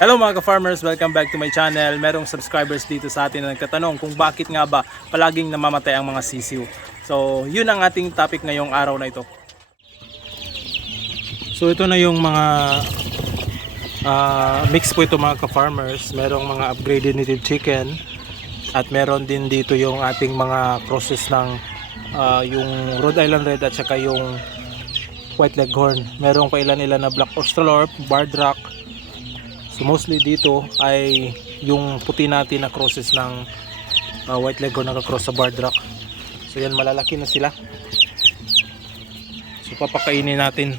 Hello mga ka-farmers, welcome back to my channel. Merong subscribers dito sa atin na nagtatanong kung bakit nga ba palaging namamatay ang mga sisiw. So yun ang ating topic ngayong araw na ito. So ito na yung mga mix po ito mga ka-farmers. Merong mga upgraded native chicken at meron din dito yung ating mga crosses ng yung Rhode Island Red at saka yung White Leghorn. Merong pa ilan-ilan na Black Australorp, Barred Rock. So mostly dito ay yung puti natin na crosses ng White Leghorn nakakross sa Barred Rock. So yan, malalaki na sila. So papakainin natin.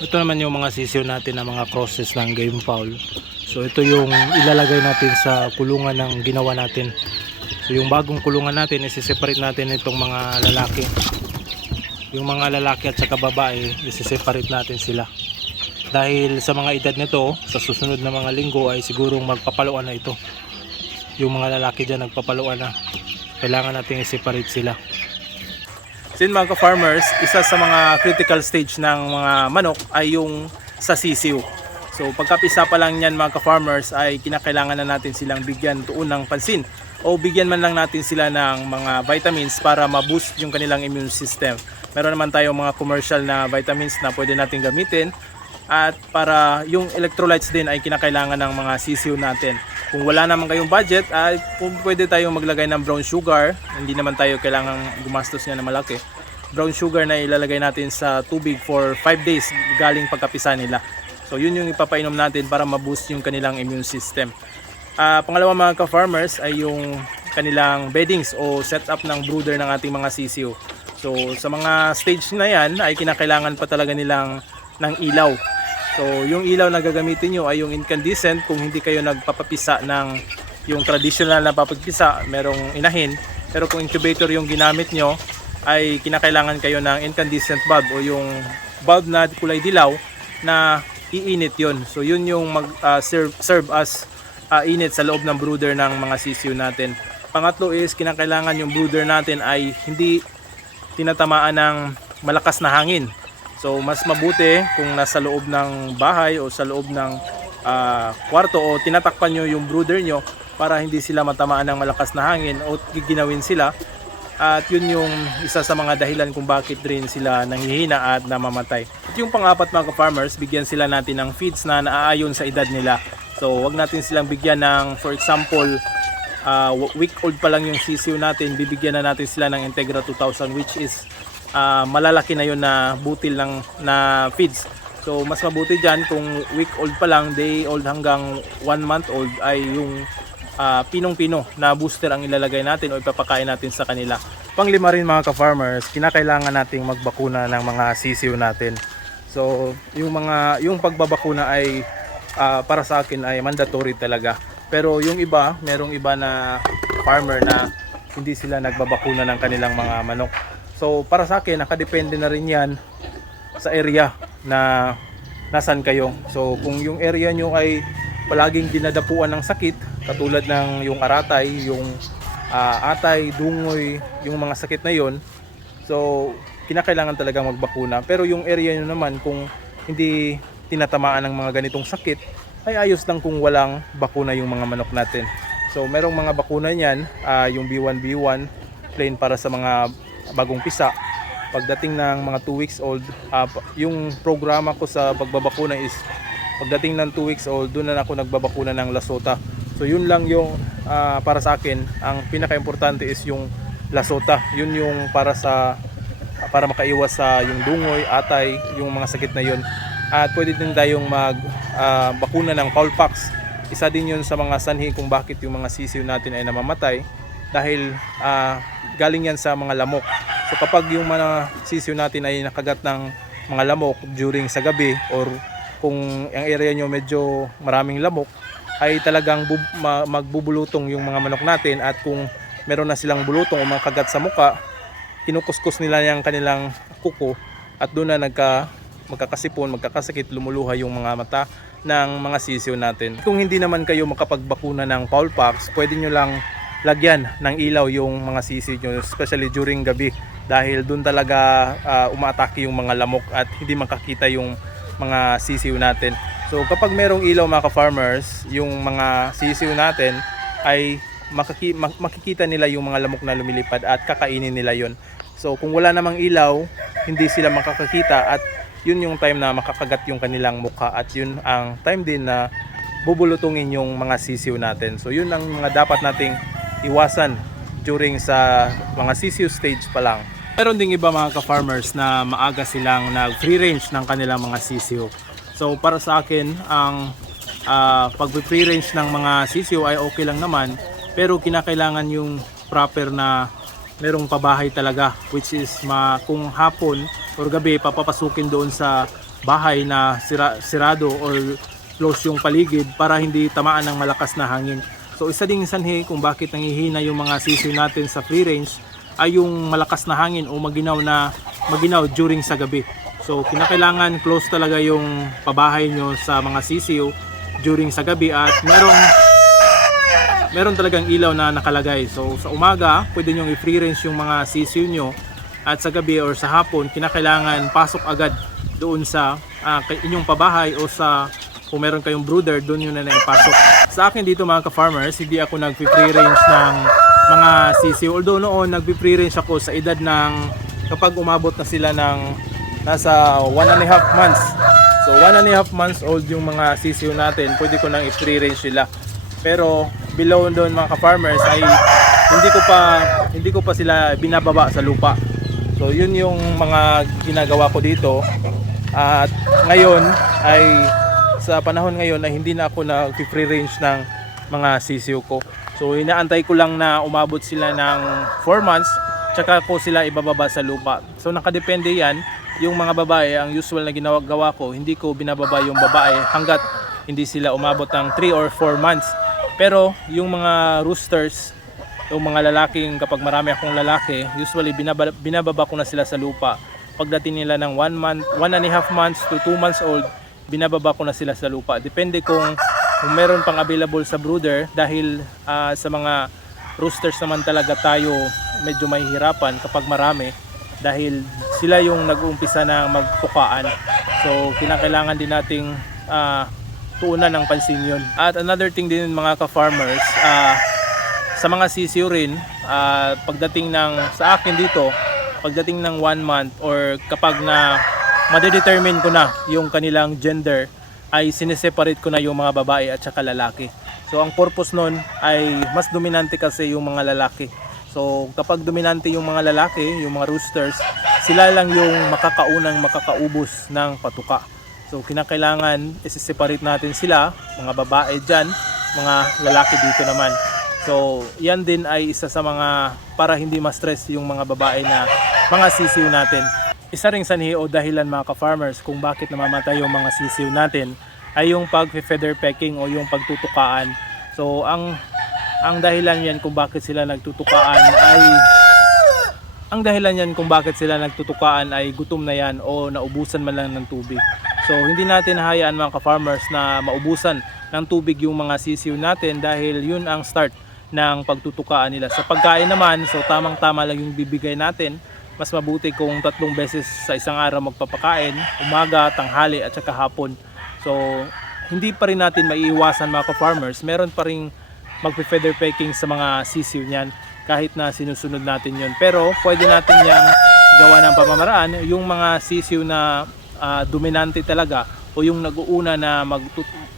Ito naman yung mga sisiw natin na mga crosses ng game fowl. So ito yung ilalagay natin sa kulungan ng ginawa natin. So yung bagong kulungan natin, isi-separate natin itong mga lalaki. Yung mga lalaki at saka babae, isi-separate natin sila. Dahil sa mga edad nito, sa susunod na mga linggo ay sigurong magpapaluan na ito. Yung mga lalaki dyan nagpapaluan na. Kailangan natin i-separate sila. Sin mga ka-farmers, isa sa mga critical stage ng mga manok ay yung sa sisiw. So pagkapisa pa lang yan mga ka-farmers ay kinakailangan na natin silang bigyan tuon ng pansin o bigyan man lang natin sila ng mga vitamins para ma-boost yung kanilang immune system. Meron naman tayong mga commercial na vitamins na pwede natin gamitin at para yung electrolytes din ay kinakailangan ng mga sisiw natin. Kung wala naman kayong budget ay pwede tayong maglagay ng brown sugar. Hindi naman tayo kailangang gumastos niya na malaki. Brown sugar na ilalagay natin sa tubig for 5 days galing pagkapisa nila. So yun yung ipapainom natin para ma-boost yung kanilang immune system. Pangalawa mga ka-farmers ay yung kanilang beddings o setup ng brooder ng ating mga sisiw. So sa mga stage na yan ay kinakailangan pa talaga nilang ng ilaw. So yung ilaw na gagamitin nyo ay yung incandescent kung hindi kayo nagpapapisa ng yung traditional na papagpisa, merong inahin. Pero kung incubator yung ginamit nyo ay kinakailangan kayo ng incandescent bulb o yung bulb na kulay dilaw na iinit yun. So yun yung serve as init sa loob ng brooder ng mga sisiw natin. Pangatlo is kinakailangan yung brooder natin ay hindi tinatamaan ng malakas na hangin. So mas mabuti kung nasa loob ng bahay o sa loob ng kwarto o tinatakpan nyo yung brooder nyo para hindi sila matamaan ng malakas na hangin o giginawin sila. At yun yung isa sa mga dahilan kung bakit rin sila nanghihina at namamatay. At yung pang-apat mga ka-farmers, bigyan sila natin ng feeds na naaayon sa edad nila. So wag natin silang bigyan ng, for example, week old pa lang yung sisiw natin, bibigyan na natin sila ng Integra 2000 which is malalaki na yun na butil ng na feeds. So mas mabuti dyan kung week old pa lang, day old hanggang 1 month old ay yung pinong-pino na booster ang ilalagay natin o ipapakain natin sa kanila. Panglima rin mga ka-farmers, kinakailangan nating magbakuna ng mga sisiw natin. So yung pagbabakuna ay para sa akin ay mandatory talaga. Pero yung iba, merong iba na farmer na hindi sila nagbabakuna ng kanilang mga manok. So para sa akin, nakadepende na rin yan sa area na nasan kayo. So kung yung area nyo ay palaging dinadapuan ng sakit, katulad ng yung aratay, yung atay, dungoy, yung mga sakit na yon, so kinakailangan talaga magbakuna. Pero yung area nyo naman, kung hindi tinatamaan ng mga ganitong sakit, ay ayos lang kung walang bakuna yung mga manok natin. So merong mga bakuna niyan, yung B1B1 plain para sa mga bagong pisa. Pagdating ng mga 2 weeks old, yung programa ko sa pagbabakuna is pagdating ng 2 weeks old, doon na ako nagbabakuna ng Lasota. So yun lang yung para sa akin, ang pinaka-importante is yung Lasota. Yun yung para makaiwas sa yung dungoy, atay, yung mga sakit na yun. At pwede din tayong bakuna ng Cowpox. Isa din yun sa mga sanhi kung bakit yung mga sisiw natin ay namamatay dahil galing yan sa mga lamok. So kapag yung mga sisiw natin ay nakagat ng mga lamok during sa gabi or kung ang area nyo medyo maraming lamok, ay talagang magbubulutong yung mga manok natin, at kung meron na silang bulutong o mga kagat sa muka, kinukuskus nila yung kanilang kuko at doon na magkakasipon, magkakasakit, lumuluha yung mga mata ng mga sisiw natin. Kung hindi naman kayo makapagbakuna ng Fowlpox, pwede nyo lang lagyan ng ilaw yung mga sisiw nyo, especially during gabi, dahil doon talaga umaatake yung mga lamok at hindi makakita yung mga sisiw natin. So kapag merong ilaw mga ka-farmers, yung mga sisiw natin ay makikita nila yung mga lamok na lumilipad at kakainin nila yon. So kung wala namang ilaw, hindi sila makakakita, at yun yung time na makakagat yung kanilang mukha, at yun ang time din na bubulutungin yung mga sisiw natin. So yun ang mga dapat nating iwasan during sa mga sisiw stage pa lang. Meron ding iba mga ka-farmers na maaga silang nag-free range ng kanilang mga sisiw. So para sa akin, ang pag-free range ng mga sisiw ay okay lang naman, pero kinakailangan yung proper na merong pabahay talaga, which is kung hapon or gabi papapasukin doon sa bahay na sirado or close yung paligid para hindi tamaan ng malakas na hangin. So isa ding sanhi kung bakit nangihina yung mga sisiw natin sa free range ay yung malakas na hangin o maginaw during sa gabi. So kinakailangan close talaga yung pabahay nyo sa mga sisiw during sa gabi, at meron talagang ilaw na nakalagay. So sa umaga pwede nyo i-free range yung mga sisiw nyo, at sa gabi or sa hapon kinakailangan pasok agad doon sa inyong pabahay, o sa kung meron kayong brooder, doon yun na ipasok. Sa akin dito mga ka-farmers, hindi ako nag-free range ng mga sisiw. Although noon nag-free range ako sa edad ng kapag umabot na sila ng nasa 1.5 months. So 1.5 months old yung mga sisiw natin, pwede ko nang i-free range sila. Pero below doon mga ka-farmers ay hindi ko pa sila binababa sa lupa. So yun yung mga ginagawa ko dito. At ngayon ay sa panahon ngayon ay hindi na ako nag-free range ng mga sisiw ko. So inaantay ko lang na umabot sila ng 4 months, tsaka ko sila ibababa sa lupa. So nakadepende yan. Yung mga babae, ang usual na ginagawa ko, hindi ko binababa yung babae hanggat hindi sila umabot ng 3 or 4 months. Pero yung mga roosters, yung mga lalaking, kapag marami akong lalaki, usually binababa ko na sila sa lupa. Pagdating nila ng 1.5 months to 2 months old, binababa ko na sila sa lupa. Depende kung meron pang available sa brooder, dahil sa mga roosters naman talaga tayo medyo mahihirapan kapag marami, dahil sila yung nag-uumpisa na magtukaan. So kinakailangan din nating tuunan ng pansin yun. At another thing din mga ka-farmers, sa mga sisiw rin, pagdating sa akin dito, pagdating ng 1 month or kapag na madedetermine ko na yung kanilang gender, ay sineseparate ko na yung mga babae at saka lalaki. So ang purpose nun ay mas dominante kasi yung mga lalaki. So kapag dominante yung mga lalaki, yung mga roosters, sila lang yung makakaubos ng patuka. So kinakailangan isi-separate natin sila, mga babae dyan, mga lalaki dito naman. So yan din ay isa sa mga para hindi ma-stress yung mga babae na mga sisiw natin. Isa ring sanhi o dahilan mga ka-farmers kung bakit namamatay yung mga sisiw natin ay yung pag-feather pecking o yung pagtutukaan. So ang dahilan yan kung bakit sila nagtutukaan ay gutom na yan o naubusan man lang ng tubig. So hindi natin hayaan mga ka-farmers na maubusan ng tubig yung mga sisiw natin, dahil yun ang start ng pagtutukaan nila. Sa pagkain naman, so tamang-tama lang yung bibigay natin. Mas mabuti kung 3 beses sa isang araw magpapakain, umaga, tanghali at saka hapon. So hindi pa rin natin maiiwasan mga ka-farmers, meron pa rin magpe-feather pecking sa mga sisiw niyan kahit na sinusunod natin yon. Pero pwede natin yang gawa ng pamamaraan, yung mga sisiw na dominante talaga o yung nag-uuna na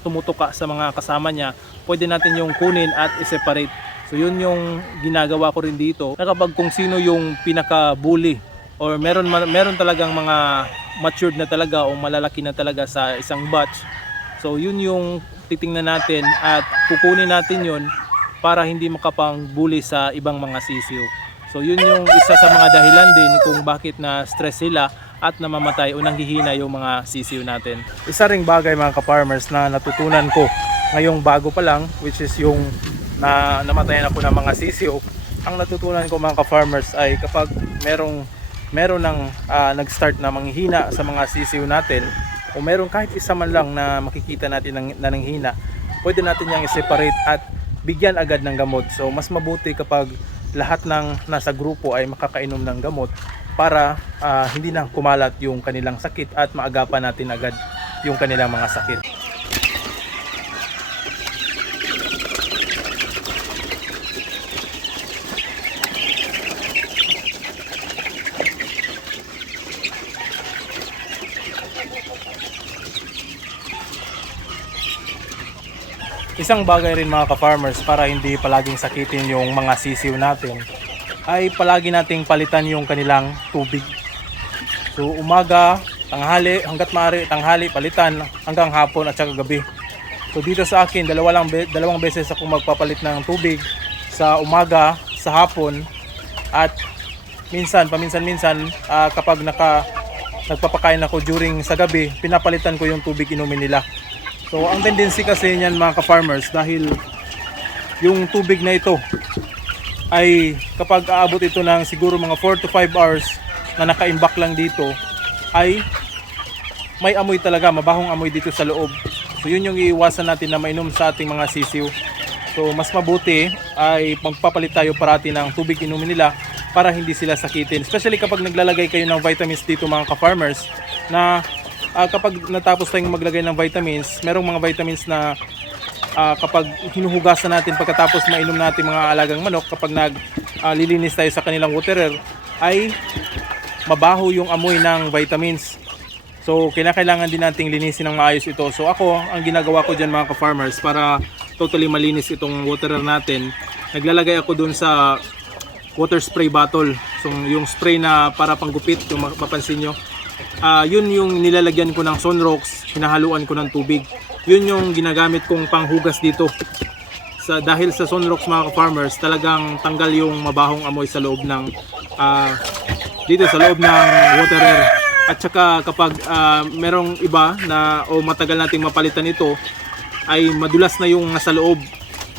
tumutuka sa mga kasama niya, pwede natin yung kunin at i-separate. So yun yung ginagawa ko rin dito, na kapag kung sino yung pinaka-bully or meron talagang mga matured na talaga o malalaki na talaga sa isang batch, so yun yung titingnan natin at kukunin natin yun para hindi makapang-bully sa ibang mga sisiw. So yun yung isa sa mga dahilan din kung bakit na stress sila at namamatay o nanghihina yung mga sisiw natin. Isa ring bagay mga ka-farmers na natutunan ko ngayong bago pa lang, which is yung namatayan ako ng mga sisiw. Ang natutunan ko mga ka-farmers ay kapag meron ng nag-start na manghihina sa mga sisiw natin, o meron kahit isa man lang na makikita natin na nanghina, pwede natin yang i-separate at bigyan agad ng gamot. So mas mabuti kapag lahat ng nasa grupo ay makakainom ng gamot para hindi na kumalat yung kanilang sakit at maagapan natin agad yung kanilang mga sakit. Isang bagay rin mga ka-farmers para hindi palaging sakitin yung mga sisiw natin ay palagi nating palitan yung kanilang tubig. So umaga, tanghali, hanggat maaari tanghali palitan hanggang hapon at saka gabi. So dito sa akin dalawang beses ako magpapalit ng tubig, sa umaga, sa hapon, at paminsan-minsan kapag nagpapakain ako during sa gabi, pinapalitan ko yung tubig inumin nila. So ang tendency kasi niyan mga ka-farmers, dahil yung tubig na ito ay kapag aabot ito ng siguro mga 4 to 5 hours na naka-imbak lang dito, ay may amoy talaga, mabahong amoy dito sa loob. So yun yung iiwasan natin na mainom sa ating mga sisiw. So mas mabuti ay magpapalit tayo parati ng tubig inumin nila para hindi sila sakitin. Especially kapag naglalagay kayo ng vitamins dito mga ka-farmers, na kapag natapos tayong maglagay ng vitamins, merong mga vitamins na kapag hinuhugasan natin pagkatapos mainom natin mga alagang manok, kapag naglilinis tayo sa kanilang waterer, ay mabaho yung amoy ng vitamins. So kinakailangan din nating linisin ng maayos ito. So ako, ang ginagawa ko dyan mga ka-farmers, para totally malinis itong waterer natin, naglalagay ako dun sa water spray bottle. So yung spray na para panggupit, yung mapapansin nyo, yun yung nilalagyan ko ng Sunrox, hinahaluan ko ng tubig. Yun yung ginagamit kong panghugas dito. Dahil sa Sunrox mga ka-farmers, talagang tanggal yung mabahong amoy sa loob ng dito sa loob ng waterer. At saka kapag merong iba na o matagal nating mapalitan ito, ay madulas na yung nasa loob.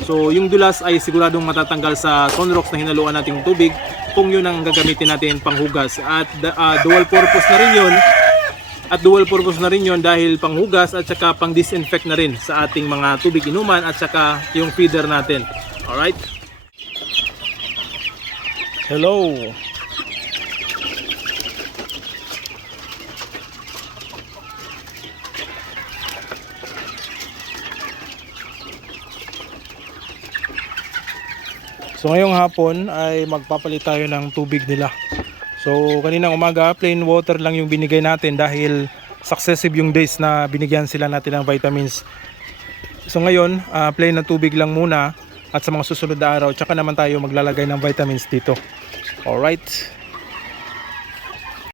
So yung dulas ay siguradong matatanggal sa Sunrox na hinaluan nating tubig kung yun ang gagamitin natin panghugas. At dual purpose na rin yun. At dual purpose na rin yun dahil panghugas at saka pang disinfect na rin sa ating mga tubig inuman at saka yung feeder natin. Alright? Hello! So ngayong hapon ay magpapalit tayo ng tubig nila. So kaninang umaga plain water lang yung binigay natin dahil successive yung days na binigyan sila natin ng vitamins. So ngayon plain na tubig lang muna, at sa mga susunod na araw tsaka naman tayo maglalagay ng vitamins dito. Alright.